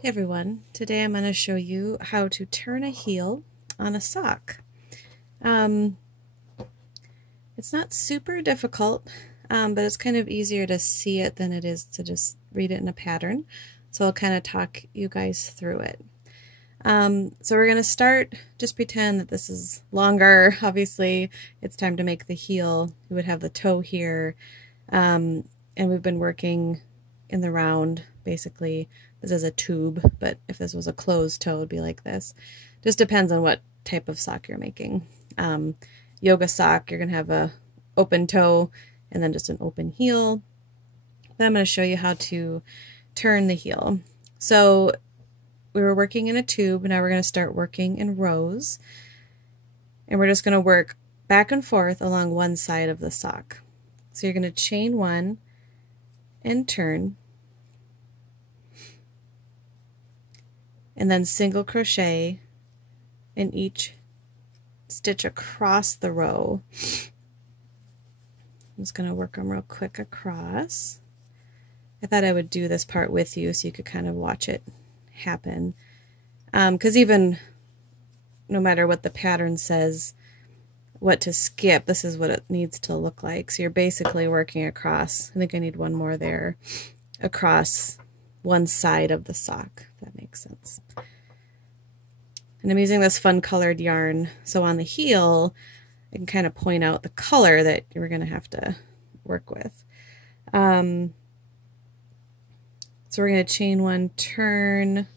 Hey everyone, today I'm going to show you how to turn a heel on a sock. It's not super difficult, but it's kind of easier to see it than it is to just read it in a pattern. So I'll kind of talk you guys through it. So we're going to start, just pretend that this is longer. Obviously, it's time to make the heel. We would have the toe here, and we've been working in the round, basically. This is a tube, but if this was a closed toe, it would be like this. Just depends on what type of sock you're making. Yoga sock, you're going to have a open toe and then just an open heel. Then I'm going to show you how to turn the heel. So we were working in a tube, now we're going to start working in rows. And we're just going to work back and forth along one side of the sock. So you're going to chain one and turn. And then single crochet in each stitch across the row. I'm just going to work them real quick across. I thought I would do this part with you so you could kind of watch it happen. Because even no matter what the pattern says, what to skip, this is what it needs to look like. So you're basically working across, I think I need one more there, across one side of the sock, if that makes sense. And I'm using this fun colored yarn, so on the heel I can kind of point out the color that you're going to have to work with. So we're going to chain one, turn,